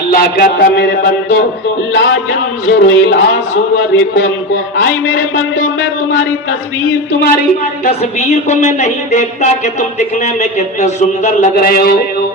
اللہ کہتا میرے بندو لا ينظر الى صورکم، آئی میرے بندو میں تمہاری تصویر کو میں نہیں دیکھتا کہ تم دکھنے میں کتنے سندر لگ رہے ہو،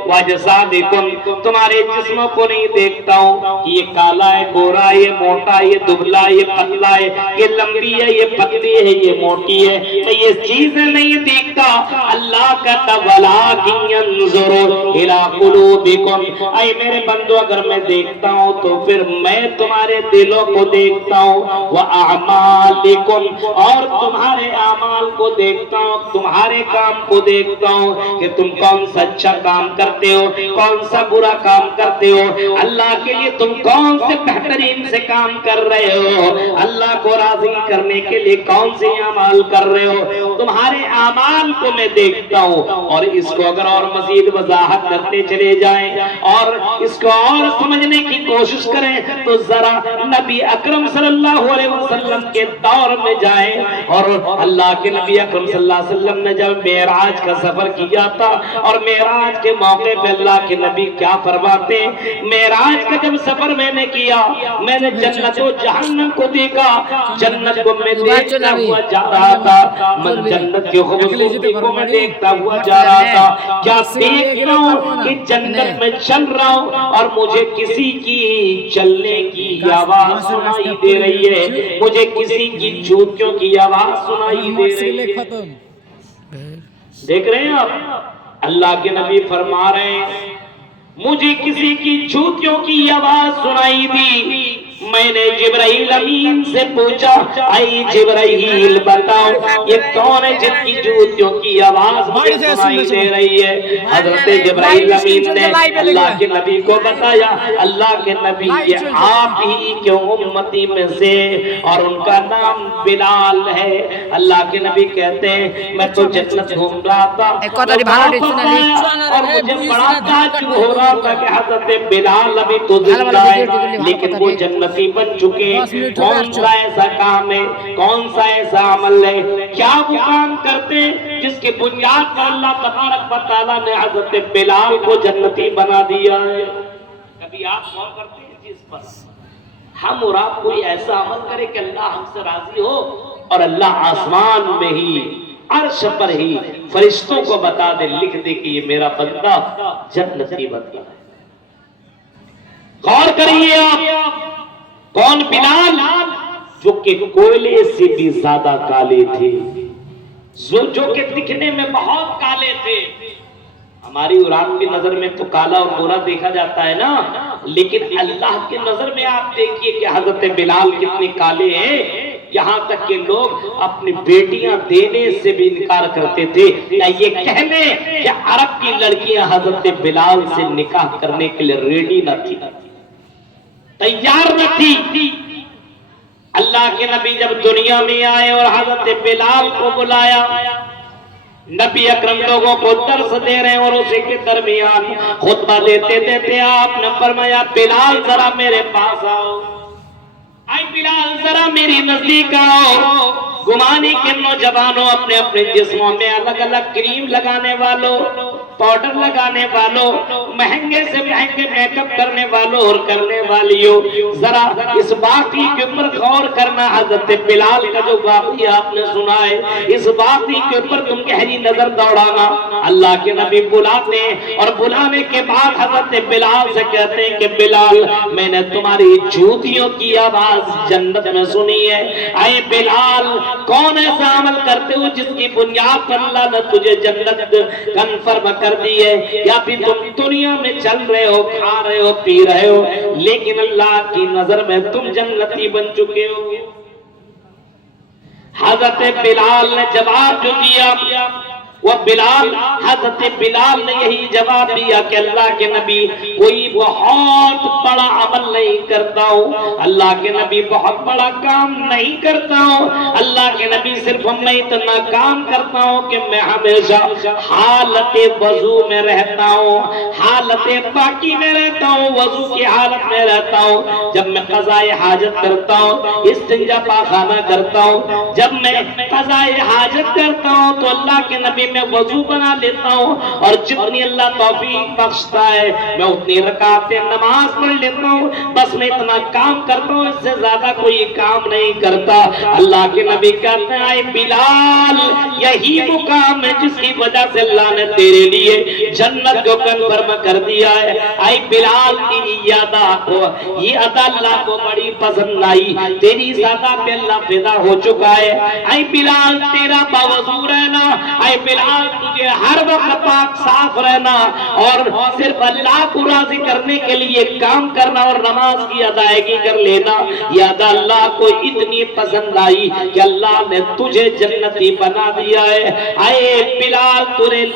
واجسادکم تمہارے جسموں کو نہیں دیکھتا ہوں یہ کالا ہے گورا ہے یہ موٹا ہے یہ دبلا ہے یہ پتلا ہے یہ لمبی ہے یہ پتلی ہے یہ موٹی ہے، میں یہ چیزیں نہیں دیکھتا۔ اللہ کہتا ولکن ينظر الى قلوبکم، آئی میرے بندو اگر میں دیکھتا ہوں تو پھر میں تمہارے دلوں کو دیکھتا ہوں، وَأَعْمَالِكُمْ اور تمہارے اعمال کو دیکھتا ہوں، تمہارے کام کو دیکھتا ہوں کہ تم کون سا اچھا کام کرتے ہو کون سا برا کام کرتے ہو، اللہ کے لیے تم کون سے بہترین سے کام کر رہے ہو، اللہ کو راضی کرنے کے لیے کون سے اعمال کر رہے ہو، تمہارے اعمال کو میں دیکھتا ہوں۔ اور اس کو اگر اور مزید وضاحت کرتے چلے جائیں اور اس کو اور سمجھنے کی کوشش کریں تو ذرا نبی اکرم صلی اللہ علیہ وسلم کے دور میں جائیں، اور اللہ کے نبی اکرم صلی اللہ علیہ وسلم نے جب معراج کا سفر کیا تھا اور معراج کے موقع پہ اللہ کے نبی کیا فرماتے ہیں، معراج کا جب سفر میں نے کیا میں نے جنت و جہنم کو دیکھا، جنت کو میں دیکھتا ہوا جا رہا تھا، من جنت کی خوبصورتی کو میں دیکھتا ہوا جا رہا تھا، کیا دیکھ رہا ہوں کہ جنت میں چل رہا ہوں اور مجھے کسی کی چلنے کی آواز سنائی دے رہی ہے، مجھے کسی کی جوتیوں کی آواز سنائی دے رہی ہے۔ دیکھ رہے ہیں آپ اللہ کے نبی فرما رہے ہیں مجھے کسی کی جوتیوں کی آواز سنائی دی، میں نے جبرائیل امین سے پوچھا اے جبرائیل بتاؤ یہ کون ہے جن کی جوتیوں کی آواز مجھے سنائی دے رہی ہے، حضرت جبرائیل امین نے اللہ کے نبی کو بتایا اللہ کے نبی یہ آپ ہی کے امتی میں سے اور ان کا نام بلال ہے۔ اللہ کے نبی کہتے ہیں میں تو جنت گھوم رہا تھا اور مجھے بڑا تعجب ہو رہا تھا کہ حضرت بلال ابھی تو زندہ ہے لیکن وہ جنتی بن چکے، کون سا ایسا کام ہے کون سا ایسا عمل ہے کیا وہ کام کرتے جس کے بنیاد پر اللہ تبارک و تعالیٰ نے حضرت بلال کو جنتی بنا دیا ہے؟ کبھی آپ غور کرتے ہیں جس پر ہم اور آپ کوئی ایسا عمل کرے کہ اللہ ہم سے راضی ہو اور اللہ آسمان میں ہی عرش پر ہی فرشتوں کو بتا دے لکھ دے کہ یہ میرا بندہ جنتی بندہ ہے۔ غور کریے آپ کون بلال جو کہ کوئلے سے بھی زیادہ کالے تھے، جو کہ دکھنے میں بہت کالے تھے، ہماری اور آپ کی نظر میں تو کالا اور گورا دیکھا جاتا ہے نا، لیکن اللہ کی نظر میں آپ دیکھیے کہ حضرت بلال کتنے کالے ہیں، یہاں تک کہ لوگ اپنی بیٹیاں دینے سے بھی انکار کرتے تھے یا یہ کہنے کہ عرب کی لڑکیاں حضرت بلال سے نکاح کرنے کے لیے ریڈی نہ تھی، تیار نہ تھی۔ اللہ کے نبی جب دنیا میں آئے اور حضرت بلال کو بلایا، نبی اکرم لوگوں کو درس دے رہے ہیں اور اسی کے درمیان خطبہ دیتے آپ نے فرمایا بلال ذرا میرے پاس آؤ، آئی بلال ذرا میری نزدیک آؤ۔ گمانی کے نوجوانوں اپنے اپنے جسموں میں الگ الگ کریم لگانے والوں پاؤڈر لگانے والوں مہنگے سے مہنگے میک اپ کرنے والوں اور کرنے والیوں ذرا اس واقعی کے اوپر غور کرنا، حضرت بلال کا جو واقعی آپ نے سنا ہے اس واقعی کے اوپر تم گہری نظر دوڑانا۔ اللہ کے نبی بلاتے ہیں اور بلانے کے بعد حضرت بلال سے کہتے ہیں کہ بلال میں نے تمہاری جوتیوں کی آواز جنت میں سنی ہے، اے بلال کون ایسا عمل کرتے ہو جس کی بنیاد پر اللہ نے تجھے جنت کنفرم کر دی ہے، یا بھی تم دنیا میں چل رہے ہو کھا رہے ہو پی رہے ہو لیکن اللہ کی نظر میں تم جنتی بن چکے ہو؟ حضرت بلال نے جواب جو دیا وہ حضرت بلال نے یہی جواب دیا کہ اللہ کے نبی کوئی بہت بڑا عمل نہیں کرتا ہوں، اللہ کے نبی بہت بڑا کام نہیں کرتا ہوں، اللہ کے نبی صرف میں اتنا کام کرتا ہوں کہ میں ہمیشہ حالت وضو میں رہتا ہوں، حالت پاکی میں رہتا ہوں، وضو کی حالت میں رہتا ہوں، جب میں قضاء حاجت کرتا ہوں استنجا پاخانہ کرتا ہوں، جب میں قضاء حاجت کرتا ہوں تو اللہ کے نبی میں وضو بنا لیتا ہوں اور جتنی اللہ توفیق بخشتا ہے میں اتنی رکعتیں نماز پڑھ لیتا ہوں، بس میں اتنا کام کرتا ہوں، اس سے زیادہ کوئی کام نہیں کرتا۔ اللہ کے نبی کہتے ہیں اے بلال یہی مقام ہے جس کی وجہ سے اللہ نے تیرے لیے جنت کو کنفرم کر دیا ہے۔ اے بلال تیری یہ ادا اللہ کو بڑی پسند آئی، تیری اس ادا پہ اللہ فدا ہو چکا ہے۔ اے بلال تیرا باوضو رہنا، اے بلال تجھے ہر وقت پاک صاف رہنا اور صرف اللہ کو راضی کرنے کے لیے کام کرنا اور نماز کی ادائیگی کر لینا، یہ ادا اللہ کو اتنی پسند آئی کہ اللہ نے تجھے جنتی بنا دیا ہے۔ اے بلال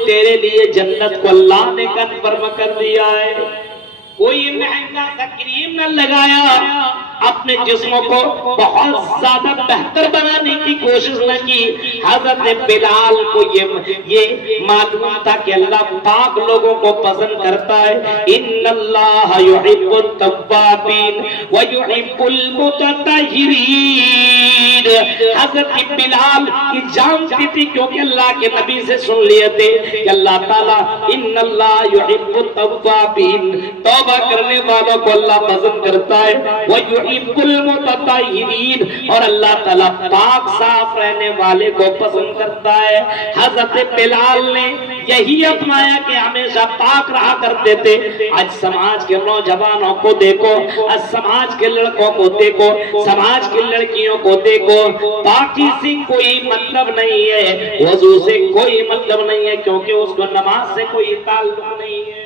تیرے لیے جنت کو اللہ نے کنفرم کر دیا ہے۔ کوئی مہنگا سا کریم نہ لگایا، اپنے جسموں کو بہت زیادہ بہتر بنانے کی کوشش نہ کی۔ حضرت بلال کو یہ معلوم تھا کہ اللہ پاک لوگوں کو پسند کرتا ہے۔ ان اللہ یحب التوابین ویحب المتطہرین۔ حضرت بلال کی جانتی تھی کیونکہ اللہ کے نبی سے سن لیے تھے کہ اللہ تعالیٰ ان اللہ یحب التوابین، توبہ کرنے والوں کو اللہ پسند کرتا ہے، وَيُحِبُّ الْمُتَطَہِّرِينَ، اور اللہ تعالیٰ پاک صاف رہنے والے کو پسند کرتا ہے۔ حضرت بلال نے یہی اپنایا کہ ہمیشہ پاک رہا کرتے تھے۔ آج سماج کے نوجوانوں کو دیکھو، آج سماج کے لڑکوں کو دیکھو، سماج کی لڑکیوں کو دیکھو، پاکی سے کوئی مطلب نہیں ہے، وضو سے کوئی مطلب نہیں ہے، کیونکہ اس کو نماز سے کوئی تعلق نہیں ہے۔